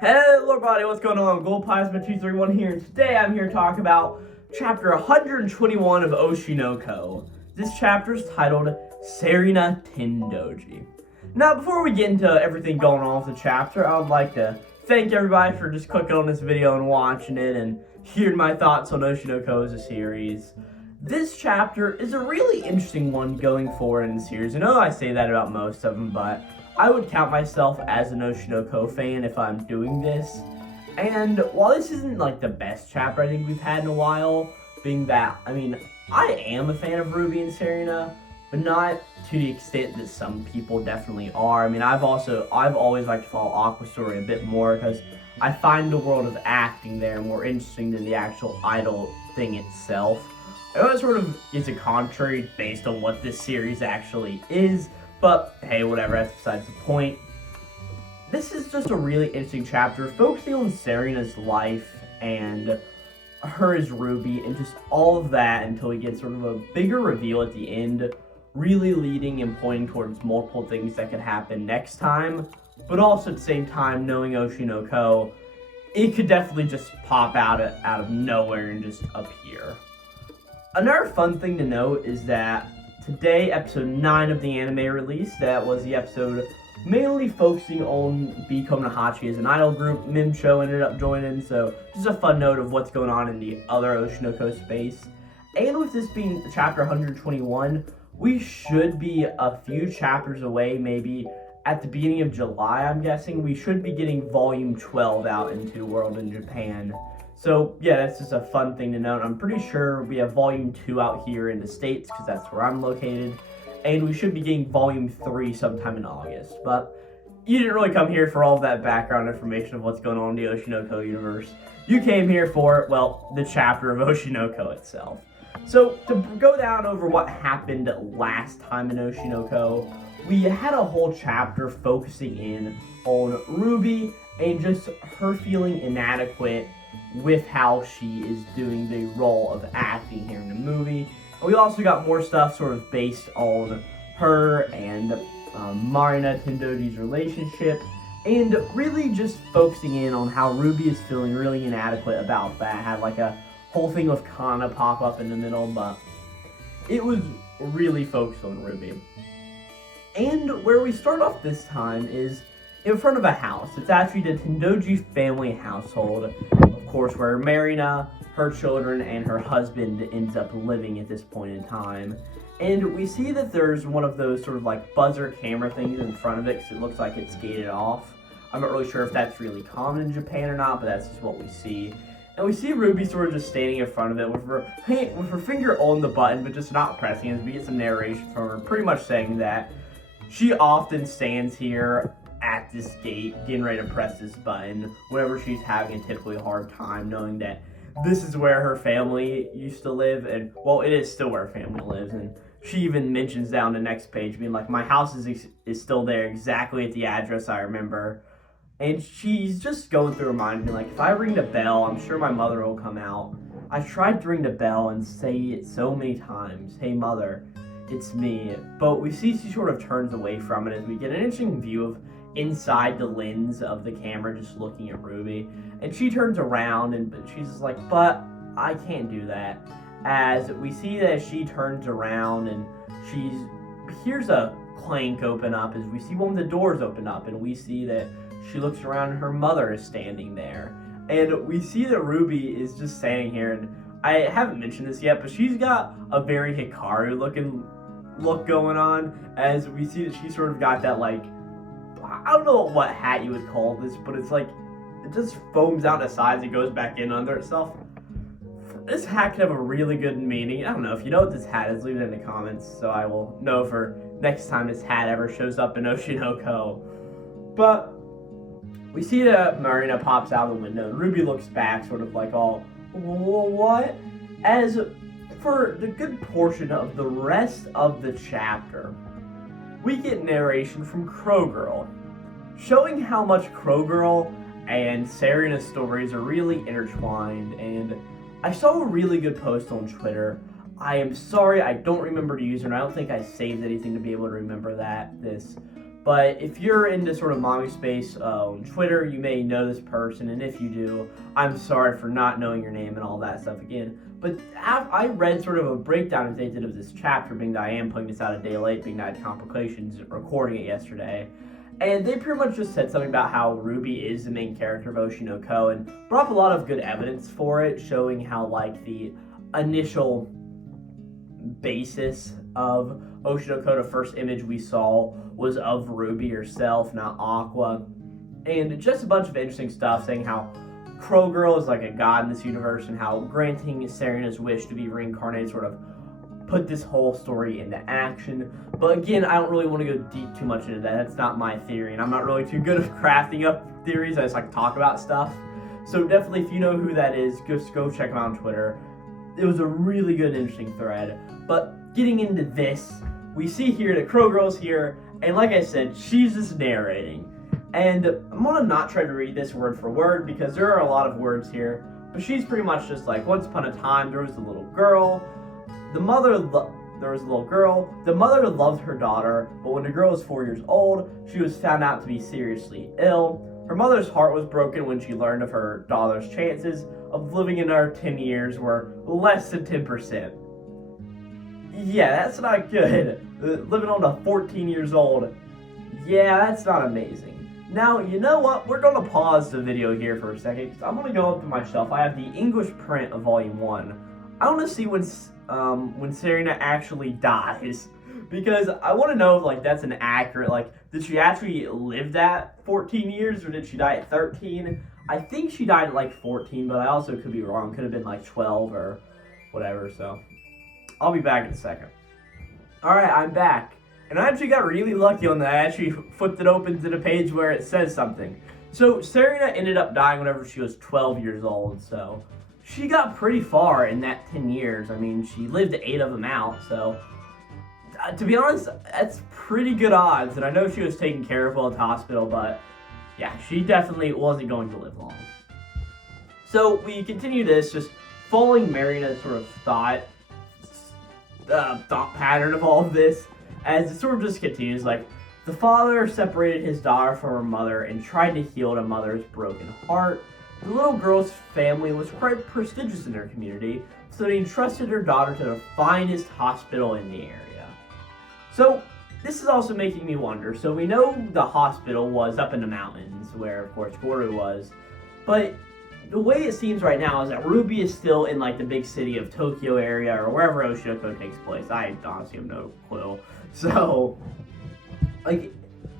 Hello everybody, what's going on? Glowplasma231 here, and today I'm here to talk about chapter 121 of Oshi no Ko. This chapter is titled Sarina Tendoji. Now, before we get into everything going on with the chapter, I would like to thank everybody for just clicking on this video and watching it and hearing my thoughts on Oshi no Ko as a series. This chapter is a really interesting one going forward in the series. I know I say that about most of them, but I would count myself as an Oshi no Ko fan if I'm doing this. And while this isn't like the best chapter I think we've had in a while, being that, I am a fan of Ruby and Sarina, but not to the extent that some people definitely are. I've always liked to follow Aqua's story a bit more because I find the world of acting there more interesting than the actual idol thing itself. I know it sort of is a contrary based on what this series actually is, but hey, whatever, that's besides the point. This is just a really interesting chapter, focusing on Sarina's life and her as Ruby and just all of that until we get sort of a bigger reveal at the end, really leading and pointing towards multiple things that could happen next time, but also at the same time, knowing Oshi no Ko, it could definitely just pop out of nowhere and just appear. Another fun thing to note is that today, episode 9 of the anime released, that was the episode mainly focusing on Biko Nahachi as an idol group. Mimcho ended up joining, so just a fun note of what's going on in the other Oshi no Ko space. And with this being chapter 121, we should be a few chapters away, maybe at the beginning of July, I'm guessing. We should be getting volume 12 out into the world in Japan. So yeah, that's just a fun thing to note. I'm pretty sure we have volume 2 out here in the States because that's where I'm located. And we should be getting volume 3 sometime in August. But you didn't really come here for all of that background information of what's going on in the Oshi no Ko universe. You came here for, well, the chapter of Oshi no Ko itself. So to go down over what happened last time in Oshi no Ko, we had a whole chapter focusing in on Ruby and just her feeling inadequate with how she is doing the role of acting here in the movie. And we also got more stuff sort of based on her and Marina Tendoji's relationship, and really just focusing in on how Ruby is feeling really inadequate about that. Had like a whole thing with Kana pop up in the middle, but it was really focused on Ruby. And where we start off this time is in front of a house. It's actually the Tendoji family household, of course, where Marina, her children, and her husband ends up living at this point in time. And we see that there's one of those sort of like buzzer camera things in front of it because it looks like it's gated off. I'm not really sure if that's really common in Japan or not, but that's just what we see. And we see Ruby sort of just standing in front of it with her finger on the button, but just not pressing it. We get some narration from her pretty much saying that she often stands here at this gate, getting ready to press this button whenever she's having a typically hard time, knowing that this is where her family used to live, and well, it is still where her family lives. And she even mentions down the next page, being like, my house is still there, exactly at the address I remember. And she's just going through her mind, being like, if I ring the bell, I'm sure my mother will come out. I've tried to ring the bell and say it so many times, hey mother, it's me. But we see she sort of turns away from it as we get an interesting view of inside the lens of the camera, just looking at Ruby. And she turns around and she's just like, but I can't do that. As we see that she turns around and she hears a clank open up, as we see one of the doors open up, and we see that she looks around and her mother is standing there. And we see that Ruby is just standing here, and I haven't mentioned this yet, but she's got a very Hikaru look going on, as we see that she sort of got that, like, I don't know what hat you would call this, but it's like, it just foams out the sides and goes back in under itself. This hat could have a really good meaning. I don't know, if you know what this hat is, leave it in the comments so I will know for next time this hat ever shows up in Oshi no Ko. But we see that Marina pops out of the window and Ruby looks back sort of like all, what? As for the good portion of the rest of the chapter, we get narration from Crow Girl, showing how much Crow Girl and Sarina's stories are really intertwined. And I saw a really good post on Twitter. I am sorry, I don't remember the user, and I don't think I saved anything to be able to remember this. But if you're into sort of mommy space on Twitter, you may know this person, and if you do, I'm sorry for not knowing your name and all that stuff again. But I read sort of a breakdown as they did of this chapter, being that I am putting this out a day late, being that I had complications recording it yesterday. And they pretty much just said something about how Ruby is the main character of Oshi no Ko, and brought up a lot of good evidence for it, showing how, like, the initial basis of Oshi no Ko, the first image we saw, was of Ruby herself, not Aqua. And just a bunch of interesting stuff, saying how Crow Girl is like a god in this universe, and how granting Sarina's wish to be reincarnated sort of put this whole story into action. But again, I don't really want to go too much into that. That's not my theory, and I'm not really too good at crafting up theories. I just like to talk about stuff. So definitely, if you know who that is, just go check him out on Twitter. It was a really good, interesting thread. But getting into this, we see here that Crow Girl's here, and like I said, she's just narrating. And I'm gonna not try to read this word for word, because there are a lot of words here, but she's pretty much just like, once upon a time, there was a little girl. The mother loved her daughter, but when the girl was 4 years old, she was found out to be seriously ill. Her mother's heart was broken when she learned of her daughter's chances of living another 10 years were less than 10%. Yeah, that's not good. Living on to 14 years old, yeah, that's not amazing. Now, you know what? We're going to pause the video here for a second, because I'm going to go up to my shelf. I have the English print of Volume 1. I want to see when Sarina actually dies, because I want to know if, like, that's an accurate, like, did she actually live that 14 years, or did she die at 13? I think she died at, like, 14, but I also could be wrong. Could have been, like, 12 or whatever, so I'll be back in a second. Alright, I'm back. And I actually got really lucky on that. I actually flipped it open to the page where it says something. So, Sarina ended up dying whenever she was 12 years old, so she got pretty far in that 10 years. I mean, she lived 8 of them out, so to be honest, that's pretty good odds. And I know she was taken care of while at the hospital, but yeah, she definitely wasn't going to live long. So, we continue this, just following Marina's sort of thought pattern of all of this, as it sort of just continues. Like, the father separated his daughter from her mother and tried to heal the mother's broken heart. The little girl's family was quite prestigious in their community, so they entrusted her daughter to the finest hospital in the area. So, this is also making me wonder. So, we know the hospital was up in the mountains, where, of course, Goru was, but the way it seems right now is that Ruby is still in, like, the big city of Tokyo area, or wherever Oshi no Ko takes place. I honestly have no clue. So, like,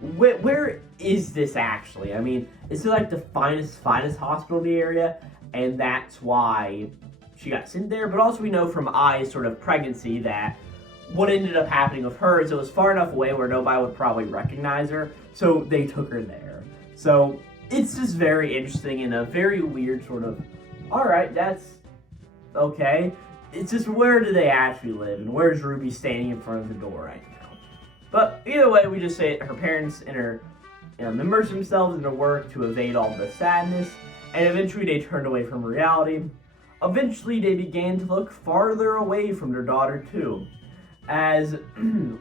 where is this actually? I mean, is it like the finest hospital in the area, and that's why she got sent there? But also we know from Ai's sort of pregnancy that what ended up happening with her is it was far enough away where nobody would probably recognize her, so they took her there. So it's just very interesting and a very weird sort of, alright, that's okay. It's just, where do they actually live, and where's Ruby standing in front of the door right now? But either way, we just say her parents immerse themselves in their work to evade all the sadness, and eventually they turned away from reality. Eventually, they began to look farther away from their daughter too, as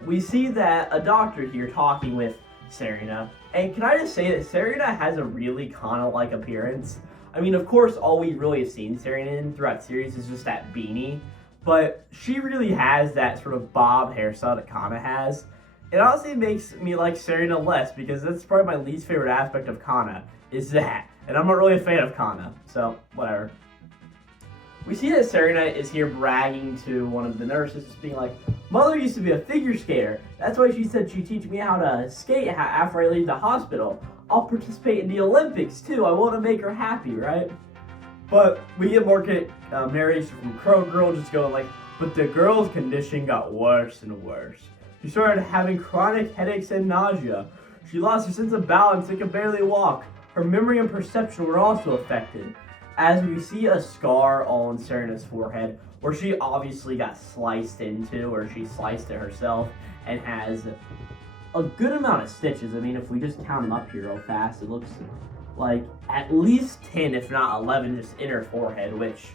we see that a doctor here talking with Sarina. And can I just say that Sarina has a really Kana-like appearance? I mean, of course, all we really have seen Sarina in throughout the series is just that beanie, but she really has that sort of bob hairstyle that Kana has. It honestly makes me like Sarina less, because that's probably my least favorite aspect of Kana, is that. And I'm not really a fan of Kana, so whatever. We see that Sarina is here bragging to one of the nurses, just being like, "Mother used to be a figure skater. That's why she said she'd teach me how to skate after I leave the hospital. I'll participate in the Olympics too. I want to make her happy, right?" But we get more narration from Crow Girl just going like, "But the girl's condition got worse and worse. She started having chronic headaches and nausea. She lost her sense of balance and could barely walk. Her memory and perception were also affected." As we see a scar on Sarina's forehead, where she obviously got sliced into, or she sliced it herself, and has a good amount of stitches. I mean, if we just count them up here real fast, it looks like at least 10, if not 11, just in her forehead, which,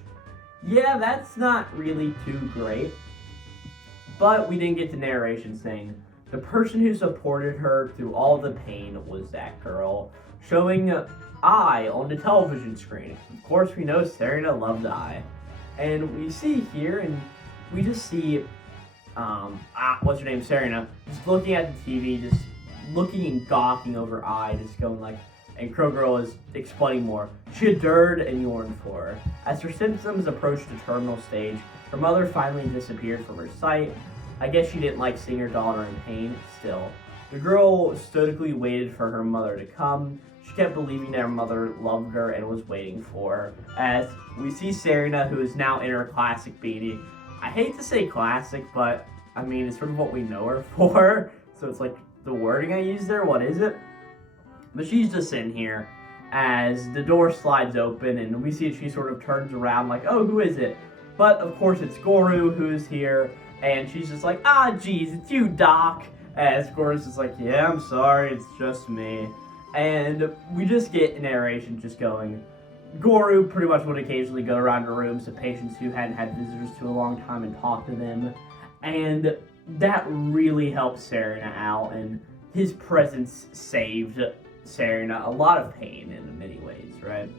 yeah, that's not really too great. But we didn't get the narration saying The person who supported her through all the pain was that girl, showing I on the television screen. Of course, we know Sarina loved I. And we see here, and we just see, what's her name, Sarina, just looking at the TV, just looking and gawking over I, just going like, and Crow Girl is explaining more. She adored and yearned for her. As her symptoms approached the terminal stage, her mother finally disappeared from her sight. I guess she didn't like seeing her daughter in pain. Still, the girl stoically waited for her mother to come. She kept believing that her mother loved her and was waiting for her. As we see Sarina, who is now in her classic beanie. I hate to say classic, but I mean, it's sort of what we know her for. So it's like the wording I use there, what is it? But she's just in here as the door slides open and we see she sort of turns around like, oh, who is it? But of course it's Goru who's here, and she's just like, geez, it's you, Doc. As Goru's just like, yeah, I'm sorry, it's just me. And we just get narration just going. Goru pretty much would occasionally go around to rooms of patients who hadn't had visitors to a long time and talk to them. And that really helped Sarina out, and his presence saved Sarina a lot of pain in many ways, right?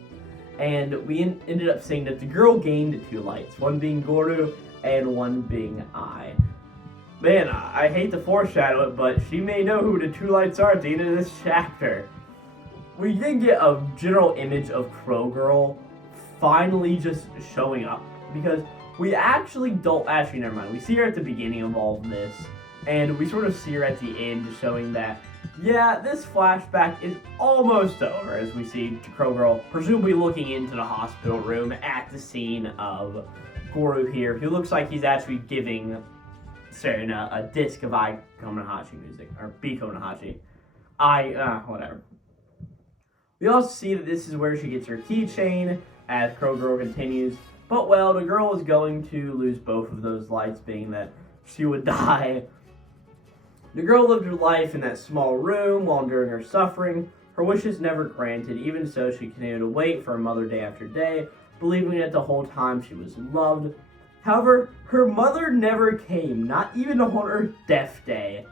And we ended up seeing that the girl gained 2 lights, one being Goru and one being I. Man, I hate to foreshadow it, but she may know who the 2 lights are at the end of this chapter. We then get a general image of Crow Girl finally just showing up, because we actually never mind. We see her at the beginning of all of this, and we sort of see her at the end showing that, yeah, this flashback is almost over, as we see Crow Girl presumably looking into the hospital room at the scene of Goru here, who looks like he's actually giving Sarina a disc of I Konohachi music, or B Konohachi. Whatever. We also see that this is where she gets her keychain, as Crow Girl continues. But, well, the girl is going to lose both of those lights, being that she would die. The girl lived her life in that small room while enduring her suffering. Her wishes never granted. Even so, she continued to wait for her mother day after day, believing that the whole time she was loved. However, her mother never came, not even on her death day.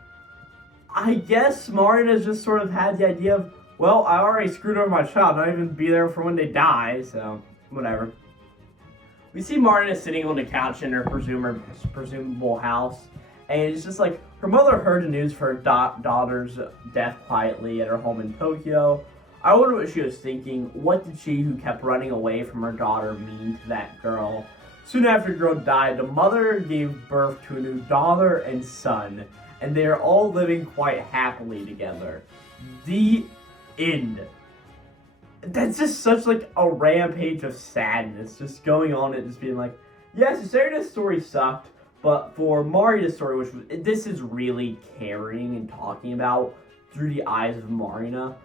I guess Marina's just sort of had the idea of, well, I already screwed over my child, not even be there for when they die, so whatever. We see Marina sitting on the couch in her presumable house, and it's just like, her mother heard the news for her daughter's death quietly at her home in Tokyo. I wonder what she was thinking. What did she, who kept running away from her daughter, mean to that girl? Soon after the girl died, the mother gave birth to a new daughter and son, and they are all living quite happily together. The end. That's just such like a rampage of sadness just going on and just being like, yes, Sarina's story sucked, but for Marina's story, this is really carrying and talking about through the eyes of Marina,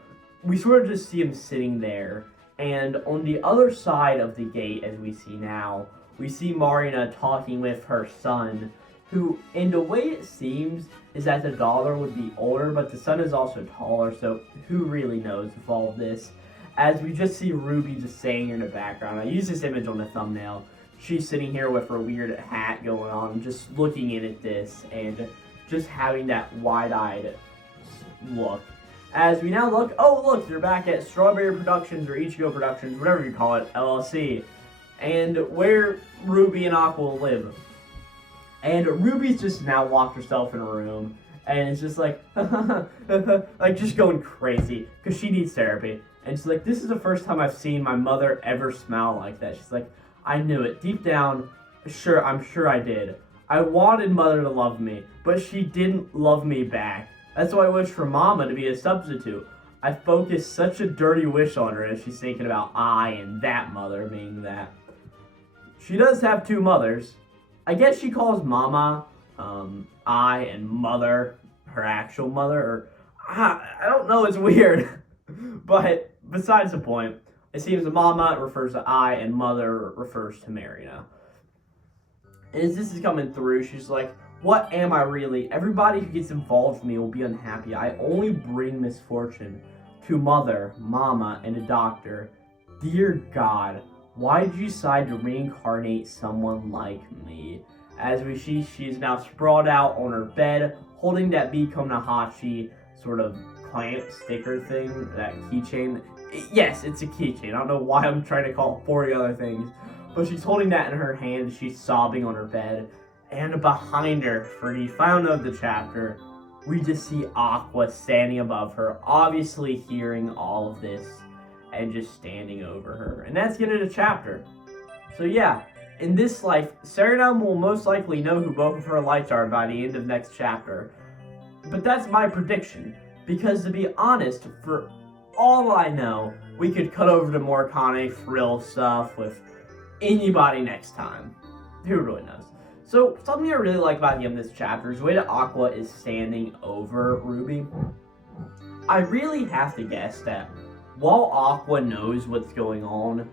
we sort of just see him sitting there, and on the other side of the gate, as we see now, we see Marina talking with her son, who, in the way it seems, is that the daughter would be older, but the son is also taller, so who really knows with all of this? As we just see Ruby just saying in the background. I use this image on the thumbnail. She's sitting here with her weird hat going on, just looking in at this, and just having that wide-eyed look. As we now look, oh look, they're back at Strawberry Productions, or Ichigo Productions, whatever you call it, LLC, and where Ruby and Aqua live. And Ruby's just now locked herself in a room, and it's just like, like just going crazy, because she needs therapy. And she's like, this is the first time I've seen my mother ever smile like that. She's like, I knew it. Deep down, I'm sure I did. I wanted mother to love me, but she didn't love me back. That's why I wish for mama to be a substitute. I focused such a dirty wish on her as she's thinking about I and that mother being that. She does have 2 mothers. I guess she calls mama, I, and mother, her actual mother, or I don't know, it's weird. But besides the point, it seems that mama refers to I and mother refers to Marina. And as this is coming through, she's like, what am I really? Everybody who gets involved with me will be unhappy. I only bring misfortune to mother, mama, and a doctor. Dear God, why did you decide to reincarnate someone like me? As we see, she is now sprawled out on her bed, holding that Become Nahachi sort of clamp sticker thing, that keychain. Yes, it's a keychain. I don't know why I'm trying to call it 40 other things. But she's holding that in her hand. She's sobbing on her bed. And behind her, for the final note of the chapter, we just see Aqua standing above her, obviously hearing all of this, and just standing over her. And that's the end of the chapter. So yeah, in this life, Sarina will most likely know who both of her lights are by the end of next chapter. But that's my prediction, because to be honest, for all I know, we could cut over to more Kane Frill stuff with anybody next time. Who really knows? So, something I really like about the end of this chapter is the way that Aqua is standing over Ruby. I really have to guess that while Aqua knows what's going on,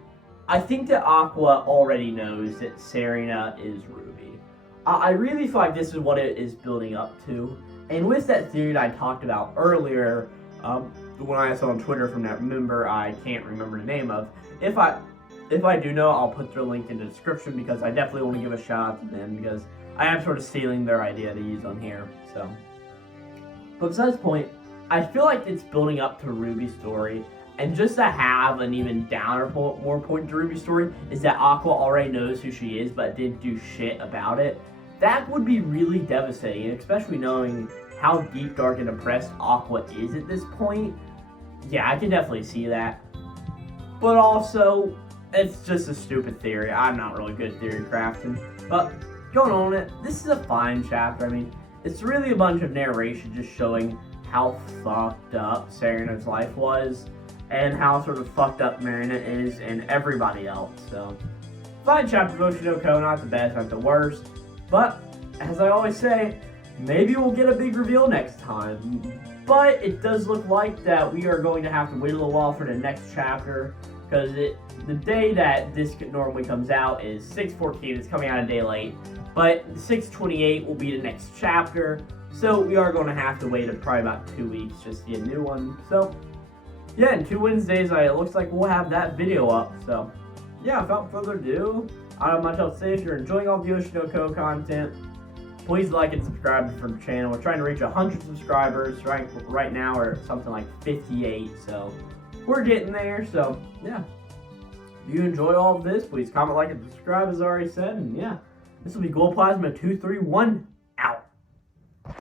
I think that Aqua already knows that Sarina is Ruby. I really feel like this is what it is building up to. And with that theory that I talked about earlier, when I saw on Twitter from that member I can't remember the name of, if I do know, I'll put their link in the description, because I definitely want to give a shout out to them, because I am sort of stealing their idea to use on here. So, but besides the point, I feel like it's building up to Ruby's story, and just to have an even downer more point to Ruby's story is that Aqua already knows who she is but didn't do shit about it. That would be really devastating, especially knowing how deep, dark, and depressed Aqua is at this point. Yeah, I can definitely see that. But also, it's just a stupid theory. I'm not really good at theory crafting. But going on it, this is a fine chapter. I mean, it's really a bunch of narration just showing how fucked up Sarina's life was, and how sort of fucked up Marina is, and everybody else. So, fine chapter of Oshi no Ko, not the best, not the worst. But, as I always say, maybe we'll get a big reveal next time. But it does look like that we are going to have to wait a little while for the next chapter, because the day that this normally comes out is 6/14. It's coming out a day late. But 6/28 will be the next chapter. So we are going to have to wait probably about 2 weeks just to get a new one. So, yeah, in 2 Wednesdays, it looks like we'll have that video up. So, yeah, without further ado, I don't have much else to say. If you're enjoying all the Oshi no Ko content, please like and subscribe for the channel. We're trying to reach 100 subscribers. Right now we're at something like 58, so we're getting there. So, yeah. If you enjoy all of this, please comment, like, and subscribe, as I already said. And, yeah, this will be Glowplasma231